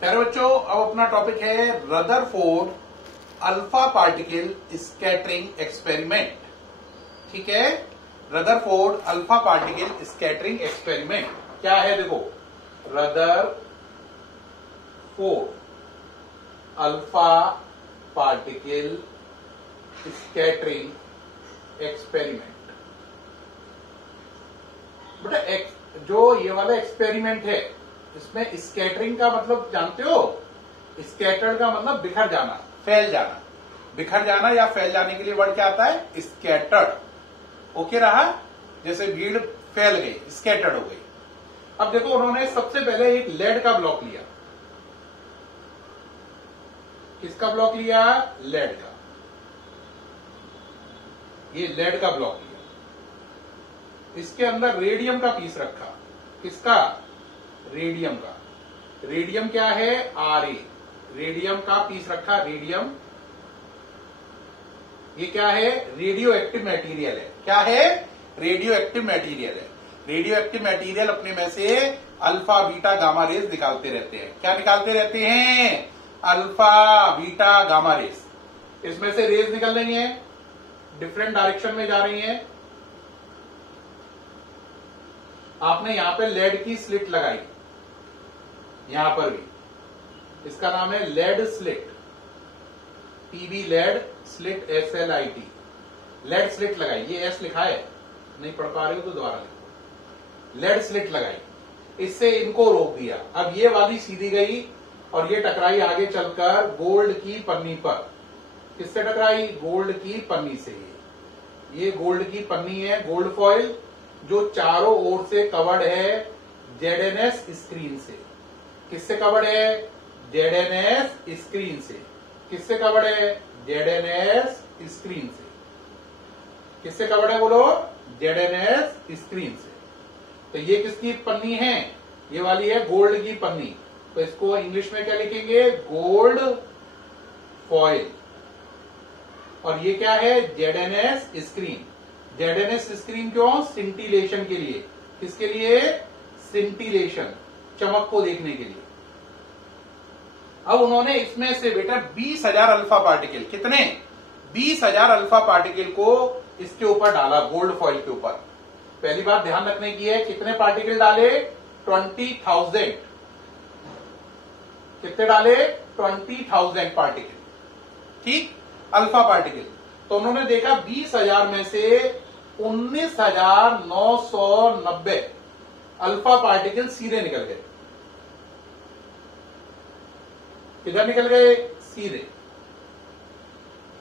प्यारे बच्चों, अब अपना टॉपिक है Rutherford alpha particle scattering experiment. ठीक है, Rutherford alpha particle scattering experiment क्या है? देखो, Rutherford alpha particle scattering experiment. बेटा जो ये वाला एक्सपेरिमेंट है, इसमें स्कैटरिंग का मतलब जानते हो? स्कैटर्ड का मतलब बिखर जाना, फैल जाना। बिखर जाना या फैल जाने के लिए वर्ड क्या आता है? स्कैटर्ड। ओके रहा? जैसे भीड़ फैल गई, स्कैटर्ड हो गई। अब देखो, उन्होंने सबसे पहले एक लेड का ब्लॉक लिया। किसका ब्लॉक लिया? लेड का। ये लेड का ब्लॉक लिया। इसके अंदर रेडियम का पीस रखा। किसका? रेडियम का। रेडियम क्या है? Ra। रेडियम का पीस रखा। रेडियम ये क्या है? रेडियो एक्टिव मटेरियल है। क्या है? रेडियो एक्टिव मटेरियल है। रेडियो एक्टिव मटेरियल अपने में से अल्फा बीटा गामा रेज निकालते रहते हैं। क्या निकालते रहते हैं? Alpha beta gamma rays. इसमें से रेज निकल रही है, डिफरेंट डायरेक्शन में जा रही है। आपने यहां पे लेड की स्लिट लगाई, यहां पर भी। इसका नाम है lead slit. PB lead slit, SLIT। Lead slit लगाई। ये एस लिखा है, नहीं पढ़ पा रहे हो तो दोबारा लिखो। लेड स्लिट लगाई, इससे इनको रोक दिया। अब ये वाली सीधी गई और ये टकराई आगे चलकर गोल्ड की पन्नी पर। किससे टकराई? गोल्ड की पन्नी से। ये गोल्ड की पन्नी है, गोल्ड फॉइल, जो चारों ओर से कवर्ड है ZNS स्क्रीन से। किससे कवर्ड है? ZNS स्क्रीन से। किससे कवर्ड है? ZNS स्क्रीन से। किससे कवर्ड है बोलो? ZNS स्क्रीन से। तो ये किसकी पन्नी है? ये वाली है गोल्ड की पन्नी। तो इसको इंग्लिश में क्या लिखेंगे? Gold foil. और ये क्या है? ZNS screen. ZNS स्क्रीन क्यों? सिंटिलेशन के लिए। किसके लिए? सिंटिलेशन, चमक को देखने के लिए। अब उन्होंने इसमें से बेटा 20,000 अल्फा पार्टिकल, कितने? 20,000 अल्फा पार्टिकल को इसके ऊपर डाला, गोल्ड फॉइल के ऊपर। पहली बात ध्यान रखने की है, कितने पार्टिकल डाले? 20,000। कितने डाले? 20,000 पार्टिकल। ठीक, अल्फा पार्टिकल। तो उन्होंने देखा 20,000 में से 19,990 अल्फा पार्टिकल सीधे निकल गए। किधर निकल गए? सीधे।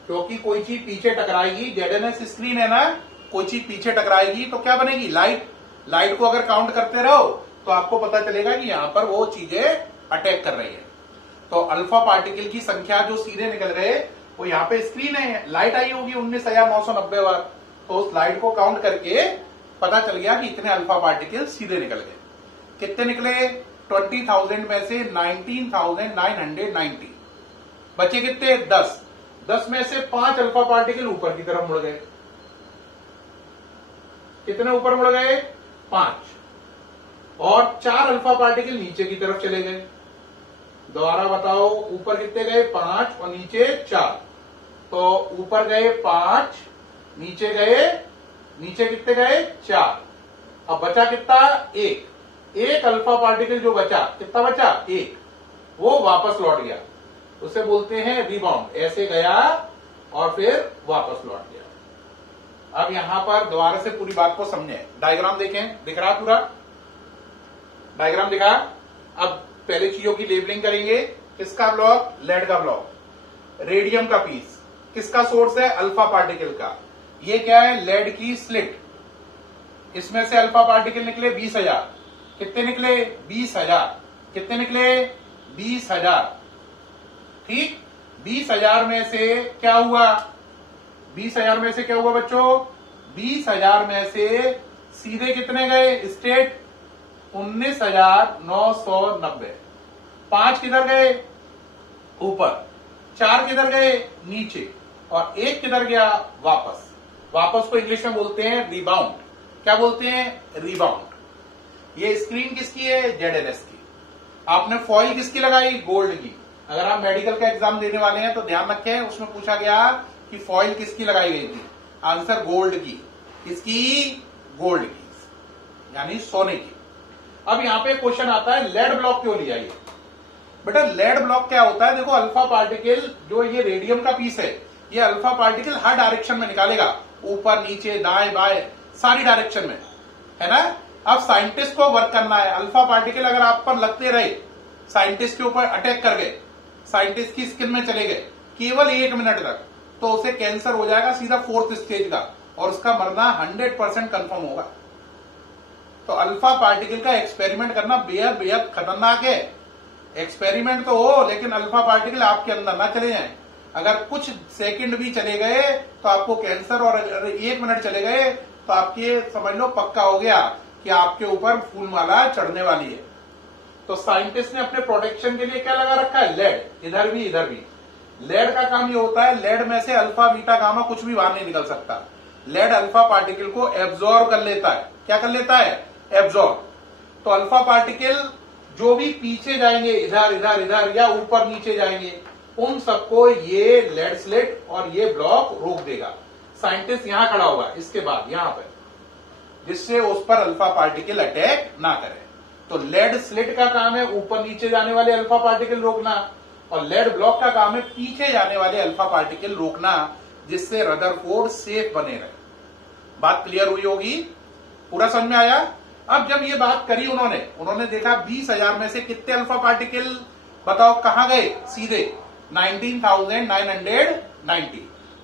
क्योंकि कोई चीज पीछे टकराएगी, ZNS स्क्रीन है ना, कोई चीज पीछे टकराएगी तो क्या बनेगी? लाइट। लाइट को अगर काउंट करते रहो तो आपको पता चलेगा कि यहां पर वो चीजें अटैक कर रही है। तो अल्फा पार्टिकल की संख्या जो सीधे निकल गए, वो यहाँ पे स्क्रीन है, लाइट आई होगी 19,990 बार। तो उस लाइट को काउंट करके पता चल गया कि इतने अल्फा पार्टिकल सीधे निकल गए। कितने निकले? 20,000 में से 19,990। बचे कितने? 10। 10 में से 5 अल्फा पार्टिकल ऊपर की तरफ मुड़ गए। कितने ऊपर मुड़ गए? 5। और 4 अल्फा पार्टिकल नीचे की तरफ चले गए। दोबारा बताओ, ऊपर कितने गए? 5 और नीचे 4। तो ऊपर गए 5, नीचे गए, नीचे कितने गए? 4। अब बचा कितना? 1 अल्फा पार्टिकल जो बचा, कितना बचा? 1। वो वापस लौट गया, उसे बोलते हैं रिबाउंड। ऐसे गया और फिर वापस लौट गया। अब यहां पर दोबारा से पूरी बात को समझें। डायग्राम देखें, दिख रहा पूरा? डायग्राम दिखा? अब पहले चीजों की लेबलिंग करेंगे। किसका ब्लॉक? लेड का ब्लॉक। रेडियम का पीस। किसका सोर्स है? अल्फा पार्टिकल का। ये क्या है? लेड की स्लिट। इसमें से अल्फा पार्टिकल निकले 20,000। कितने निकले? 20,000। कितने निकले? 20,000। ठीक, 20,000 में से क्या हुआ? 20,000 में से क्या हुआ बच्चों? 20,000 में से सीधे कितने गए? स्टेट 19,990। 5 किधर गए? ऊपर। 4 किधर गए? नीचे। और 1 किधर गया? वापस। वापस को इंग्लिश में बोलते हैं रिबाउंड। क्या बोलते हैं? रिबाउंड। ये स्क्रीन किसकी है? ZNS की। आपने फॉइल किसकी लगाई? गोल्ड की। अगर आप मेडिकल का एग्जाम देने वाले हैं तो ध्यान रखें, उसमें पूछा गया कि फॉइल किसकी लगाई गई थी। आंसर गोल्ड की। किसकी? गोल्ड की, यानी सोने की। अब यहां पे क्वेश्चन आता है लेड ब्लॉक क्यों लिया? ये बेटा लेड ब्लॉक क्या होता है? देखो अल्फा पार्टिकल, जो ये रेडियम का पीस है, ये अल्फा पार्टिकल हर डायरेक्शन में निकालेगा, ऊपर नीचे दाएं बाएं सारी डायरेक्शन में, है ना। अब साइंटिस्ट को वर्क करना है। अल्फा पार्टिकल अगर आप पर लगते रहे, साइंटिस्ट के ऊपर अटैक कर गए, साइंटिस्ट की स्किन में चले गए केवल 1 मिनट तक, तो उसे कैंसर हो जाएगा सीधा 4th स्टेज का, और उसका मरना 100% कंफर्म होगा। तो अल्फा पार्टिकल का एक्सपेरिमेंट करना बेहद बेहद खतरनाक है। एक्सपेरिमेंट तो हो, लेकिन अल्फा पार्टिकल आपके अंदर ना चले जाएं। अगर कुछ सेकंड भी चले गए तो आपको कैंसर, और अगर 1 मिनट चले गए तो आपके समझ लो पक्का हो गया कि आपके ऊपर फूलमाला चढ़ने वाली है। तो साइंटिस्ट ने अपने प्रोटेक्शन के लिए क्या लगा रखा है? लेड। इधर भी इधर भी। लेड का काम ये होता है, लेड में से अल्फा बीटा गामा कुछ भी बाहर नहीं निकल सकता। लेड अल्फा पार्टिकल को एब्जॉर्ब कर लेता है। क्या कर लेता है? एब्जॉर्ब। तो अल्फा पार्टिकल जो भी पीछे जाएंगे, इधर इधर इधर या ऊपर नीचे जाएंगे, उन सबको ये लेड स्लिट और ये ब्लॉक रोक देगा। साइंटिस्ट यहां खड़ा होगा इसके बाद यहां पर, जिससे उस पर अल्फा पार्टिकल अटैक ना करे। तो लेड स्लिट का काम है ऊपर नीचे जाने वाले अल्फा पार्टिकल रोकना, और लेड ब्लॉक का काम है पीछे जाने वाले अल्फा पार्टिकल रोकना, जिससे रदरफोर्ड सेफ बने रहे। बात क्लियर हुई होगी? पूरा समझ में आया? अब जब ये बात करी उन्होंने देखा 20,000 में से कितने अल्फा पार्टिकल बताओ कहां गए? सीधे 19,990।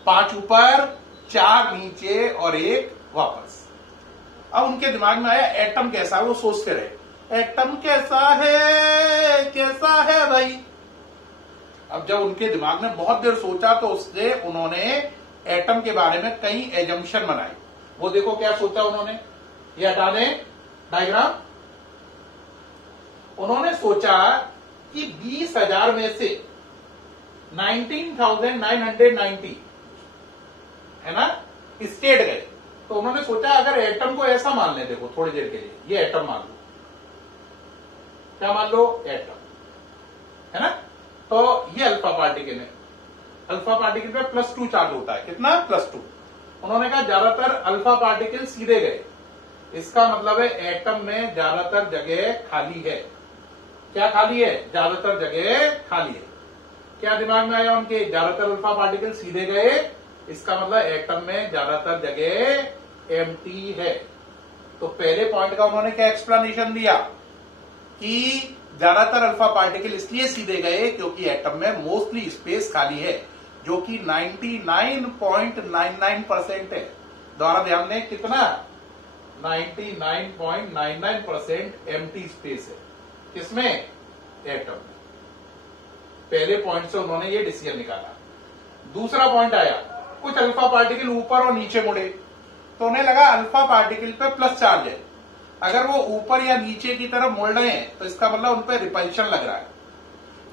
5 ऊपर, 4 नीचे और 1 वापस। अब उनके दिमाग में आया एटम कैसा है, वो सोचते रहे एटम कैसा है भाई। अब जब उनके दिमाग में बहुत देर सोचा तो उससे उन्होंने एटम के बारे में कई एजम्पशन बनाए। वो देखो क्या सोचा उन्होंने, ये हटा दें डायग्राम। उन्होंने सोचा कि 20,000 में से 19,990 है ना स्टेट गए। तो उन्होंने सोचा अगर एटम को ऐसा मान ले, देखो थोड़ी देर के लिए ये एटम मान लो, क्या मान लो? एटम, है ना। तो ये अल्फा पार्टिकल है। अल्फा पार्टिकल पे +2 चार्ज होता है। कितना? +2। उन्होंने कहा ज्यादातर अल्फा पार्टिकल सीधे गए, इसका मतलब है एटम में ज्यादातर जगह खाली है। क्या खाली है? ज्यादातर जगह खाली है। क्या दिमाग में आया उनके? ज्यादातर अल्फा पार्टिकल सीधे गए, इसका मतलब एटम में ज्यादातर जगह एम्प्टी है। तो पहले पॉइंट का उन्होंने क्या एक्सप्लेनेशन दिया कि ज्यादातर अल्फा पार्टिकल इसलिए सीधे गए क्योंकि एटम में मोस्टली स्पेस खाली है, जो कि 99.99% है। दोबारा ध्यान दें, कितना? 99.99% एम्प्टी स्पेस है। किसमें? एटम में। पहले पॉइंट से उन्होंने ये डिसीजन निकाला। दूसरा पॉइंट आया, कुछ अल्फा पार्टिकल ऊपर और नीचे मुड़े, तो उन्हें लगा अल्फा पार्टिकल पे प्लस चार्ज है। अगर वो ऊपर या नीचे की तरफ मुड़ रहे हैं तो इसका मतलब उन पे रिपल्शन लग रहा है।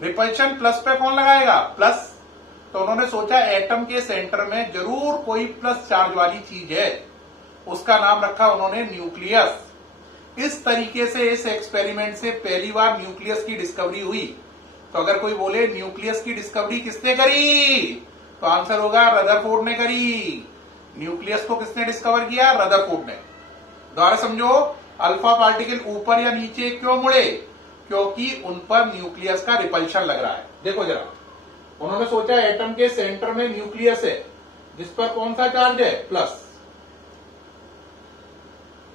रिपल्शन प्लस पे कौन लगाएगा? प्लस। तो उन्होंने सोचा एटम के सेंटर में जरूर कोई प्लस चार्ज वाली चीज है, उसका नाम रखा उन्होंने न्यूक्लियस। इस तरीके से इस एक्सपेरिमेंट से पहली बार न्यूक्लियस की डिस्कवरी हुई। तो अगर कोई बोले न्यूक्लियस की डिस्कवरी किसने करी, तो आंसर होगा रदरफोर्ड ने करी। न्यूक्लियस को किसने डिस्कवर किया? रदरफोर्ड ने। दोबारा समझो, अल्फा पार्टिकल ऊपर या नीचे क्यों मुड़े? क्योंकि उन पर न्यूक्लियस का रिपल्शन लग रहा है। देखो जरा, उन्होंने सोचा एटम के सेंटर में न्यूक्लियस है, जिस पर कौन सा चार्ज है? प्लस।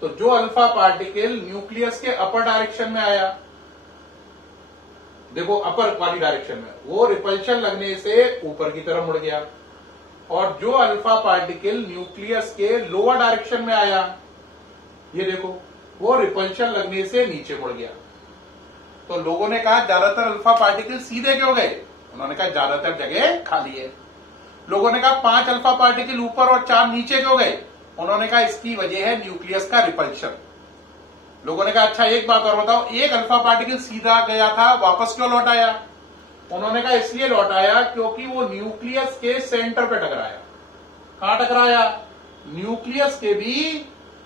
तो जो अल्फा पार्टिकल न्यूक्लियस के अपर डायरेक्शन में आया, देखो अपर वाली डायरेक्शन में, वो रिपल्शन लगने से ऊपर की तरफ मुड़ गया। और जो अल्फा पार्टिकल न्यूक्लियस के लोअर डायरेक्शन में आया, ये देखो, वो रिपल्शन लगने से नीचे मुड़ गया। तो लोगों ने कहा ज्यादातर अल्फा पार्टिकल सीधे क्यों गए? उन्होंने कहा ज्यादातर जगह खाली है। लोगों ने कहा 5 अल्फा पार्टिकल ऊपर और 4 नीचे क्यों गए? उन्होंने कहा इसकी वजह है न्यूक्लियस का रिपल्शन। लोगों ने कहा अच्छा एक बात और बताओ, एक अल्फा पार्टिकल सीधा गया था, वापस क्यों लौट आया? उन्होंने कहा इसलिए लौट आया क्योंकि वो न्यूक्लियस के सेंटर पे टकराया। कहां टकराया? न्यूक्लियस के भी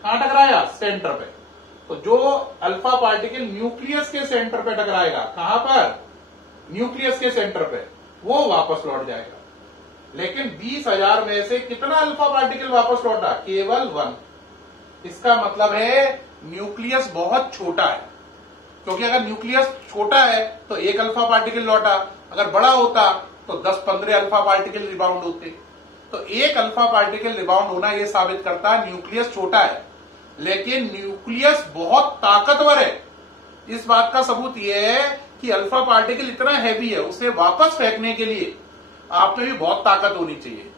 कहां टकराया? सेंटर पे। तो जो अल्फा पार्टिकल न्यूक्लियस के सेंटर पे टकराएगा, कहां पर, न्यूक्लियस के सेंटर पे, वो वापस लौट जाएगा। लेकिन 20,000 में से कितना अल्फा पार्टिकल वापस लौटा, केवल 1। इसका मतलब है न्यूक्लियस बहुत छोटा है, क्योंकि अगर न्यूक्लियस छोटा है तो एक अल्फा पार्टिकल लौटा, अगर बड़ा होता तो 10-15 अल्फा पार्टिकल रिबाउंड होते। तो एक अल्फा पार्टिकल रिबाउंड होना यह साबित करता है न्यूक्लियस छोटा है, लेकिन न्यूक्लियस बहुत ताकतवर है। इस बात का सबूत यह है कि अल्फा पार्टिकल इतना हैवी है, उसे वापस फेंकने के लिए आप में भी बहुत ताकत होनी चाहिए।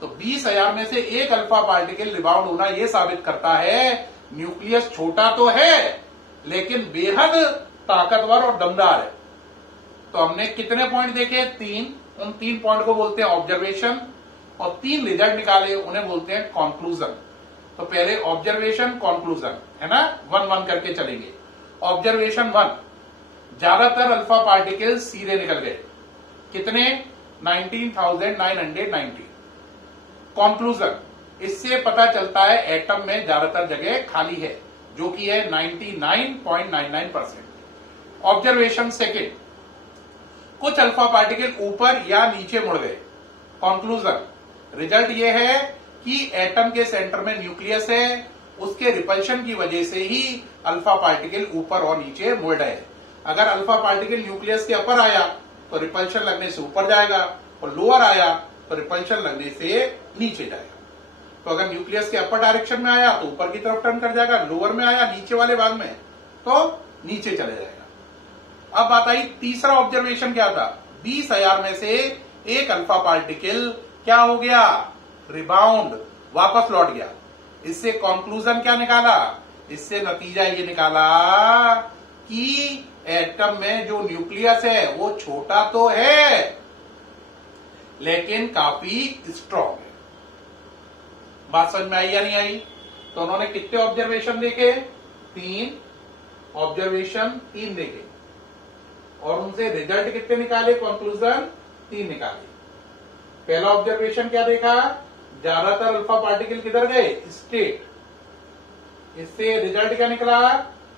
तो 20,000 में से एक अल्फा पार्टिकल रिबाउंड होना यह साबित करता है न्यूक्लियस छोटा तो है लेकिन बेहद ताकतवर और दमदार है। तो हमने कितने पॉइंट देखे, 3। उन 3 पॉइंट को बोलते हैं ऑब्जर्वेशन, और 3 रिजल्ट निकाले उन्हें बोलते हैं कंक्लूजन। तो पहले ऑब्जर्वेशन, कंक्लूजन, है ना, 1-1 करके चलेंगे। ऑब्जर्वेशन 1, ज्यादातर अल्फा पार्टिकल सीधे निकल गए। कितने, 19,990। कंक्लूजन, इससे पता चलता है एटम में ज्यादातर जगह खाली है, जो कि है 99.99%। ऑब्जर्वेशन सेकेंड, कुछ अल्फा पार्टिकल ऊपर या नीचे मुड़ गए। कंक्लूजन, रिजल्ट यह है कि एटम के सेंटर में न्यूक्लियस है, उसके रिपल्शन की वजह से ही अल्फा पार्टिकल ऊपर और नीचे मुड़ रहे हैं। अगर अल्फा पार्टिकल न्यूक्लियस के अपर आया तो रिपल्शन लगने से ऊपर जाएगा, और लोअर आया तो रिपल्शन लगने से नीचे जाएगा। तो अगर न्यूक्लियस के अपर डायरेक्शन में आया तो ऊपर की तरफ टर्न कर जाएगा, लोअर में आया नीचे वाले भाग में तो नीचे चले जाएगा। अब बात आई तीसरा ऑब्जर्वेशन क्या था, 20,000 में से एक अल्फा पार्टिकल क्या हो गया, रिबाउंड, वापस लौट गया। इससे कंक्लूजन क्या निकाला, इससे नतीजा ये निकाला कि एटम में जो न्यूक्लियस है वो छोटा तो है लेकिन काफी स्ट्रॉन्ग है। बात समझ में आई या नहीं आई? तो उन्होंने कितने ऑब्जर्वेशन देखे, 3 ऑब्जर्वेशन, 3 देखे, और उनसे रिजल्ट कितने निकाले, कंक्लूजन 3 निकाले। पहला ऑब्जर्वेशन क्या देखा, ज्यादातर अल्फा पार्टिकल किधर गए, स्टेट। इससे रिजल्ट क्या निकला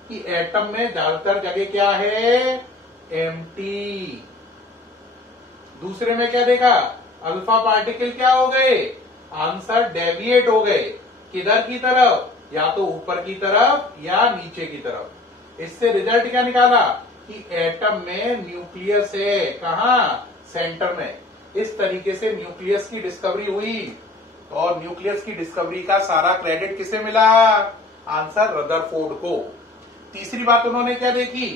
कि एटम में ज्यादातर जगह क्या है, एम्प्टी। दूसरे में क्या देखा, अल्फा पार्टिकल क्या हो गए, आंसर डेविएट हो गए, किधर की तरफ, या तो ऊपर की तरफ या नीचे की तरफ। इससे रिजल्ट क्या निकाला कि एटम में न्यूक्लियस है, कहां, सेंटर में। इस तरीके से न्यूक्लियस की डिस्कवरी हुई, और न्यूक्लियस की डिस्कवरी का सारा क्रेडिट किसे मिला, आंसर रदरफोर्ड को। तीसरी बात उन्होंने क्या देखी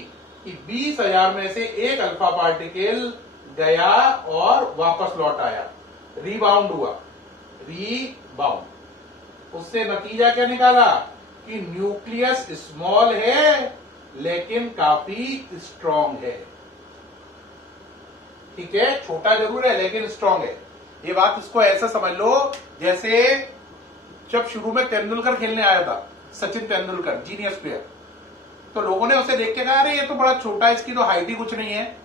कि 20,000 में से एक अल्फा पार्टिकल गया और वापस लौट आया, रीबाउंड हुआ, रीबाउंड। उससे नतीजा क्या निकाला कि न्यूक्लियस स्मॉल है लेकिन काफी स्ट्रांग है। ठीक है, छोटा जरूर है लेकिन स्ट्रांग है। ये बात इसको ऐसा समझ लो जैसे जब शुरू में तेंदुलकर खेलने आया था, सचिन तेंदुलकर, जीनियस प्लेयर, तो लोगों ने उसे देख के कहा अरे ये तो बड़ा छोटा है, इसकी तो हाइट ही कुछ नहीं है,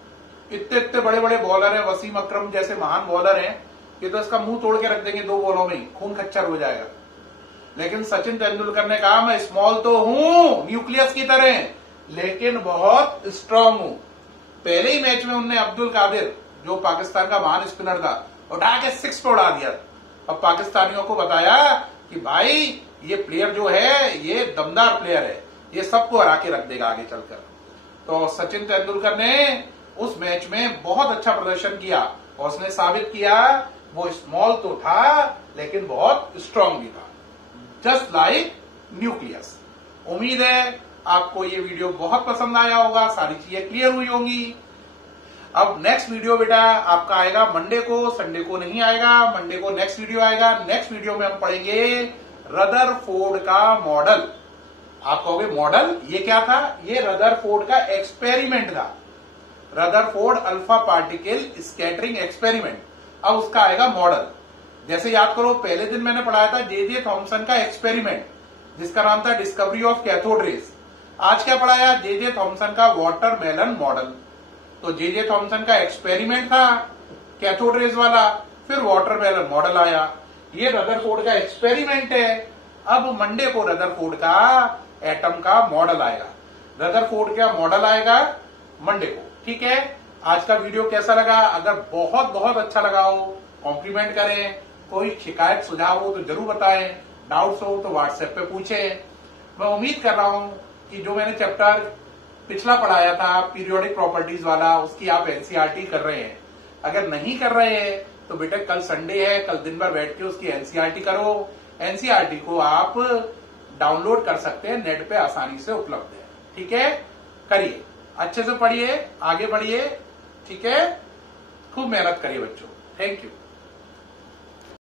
इतने इतने बड़े बड़े बॉलर हैं, वसीम अकरम जैसे महान बॉलर हैं, ये तो इसका मुंह तोड़ के रख देंगे 2 बॉलों में ही, खून खच्चर हो जाएगा। लेकिन सचिन तेंदुलकर ने कहा मैं स्मॉल तो हूं न्यूक्लियस की तरह, लेकिन बहुत स्ट्रांग हूं। पहले ही मैच में उनने अब्दुल कादिर, जो पाकिस्तान का महान स्पिनर था, उठा के 6 पे उड़ा दिया। अब पाकिस्तानियों को बताया कि भाई ये प्लेयर जो है ये दमदार प्लेयर है, ये सबको हरा के रख देगा आगे चलकर। तो सचिन तेंदुलकर ने उस मैच में बहुत अच्छा प्रदर्शन किया और उसने साबित किया वो स्मॉल तो था लेकिन बहुत स्ट्रांग भी था, जस्ट लाइक न्यूक्लियस। उम्मीद है आपको ये वीडियो बहुत पसंद आया होगा, सारी चीजें क्लियर हुई होंगी। अब नेक्स्ट वीडियो बेटा आपका आएगा मंडे को, संडे को नहीं आएगा, मंडे को नेक्स्ट वीडियो आएगा। नेक्स्ट वीडियो में हम पढ़ेंगे रदरफोर्ड का मॉडल। आप कहोगे मॉडल, ये क्या था? ये रदरफोर्ड का एक्सपेरिमेंट था, Rutherford alpha particle scattering experiment. अब उसका आएगा मॉडल। जैसे याद करो पहले दिन मैंने पढ़ाया था जे थॉमसन का एक्सपेरिमेंट जिसका नाम था डिस्कवरी ऑफ कैथोड रेज। आज क्या पढ़ाया? जे थॉमसन का वाटरमेलन मॉडल। तो जे थॉमसन का एक्सपेरिमेंट था कैथोड रेज वाला, फिर वाटरमेलन मॉडल आया। ये रदरफोर्ड का एक्सपेरिमेंट है। अब मंडे को रदरफोर्ड का एटम का मॉडल आएगा, रदरफोर्ड का मॉडल आएगा मंडे को। ठीक है, आज का वीडियो कैसा लगा? अगर बहुत बहुत अच्छा लगा हो कॉम्प्लीमेंट करें, कोई शिकायत सुझाव हो तो जरूर बताएं, डाउट्स हो तो व्हाट्सएप पे पूछें। मैं उम्मीद कर रहा हूं कि जो मैंने चैप्टर पिछला पढ़ाया था पीरियोडिक प्रॉपर्टीज वाला, उसकी आप एनसीईआरटी कर रहे हैं। अगर नहीं कर रहे हैं तो बेटा कल संडे है, कल दिन भर बैठ के उसकी एनसीईआरटी करो। एनसीईआरटी को आप डाउनलोड कर सकते हैं, नेट पे आसानी से उपलब्ध है। ठीक है, करिए, अच्छे से पढ़िए, आगे बढ़िए। ठीक है, खूब मेहनत करिए बच्चों। Thank you.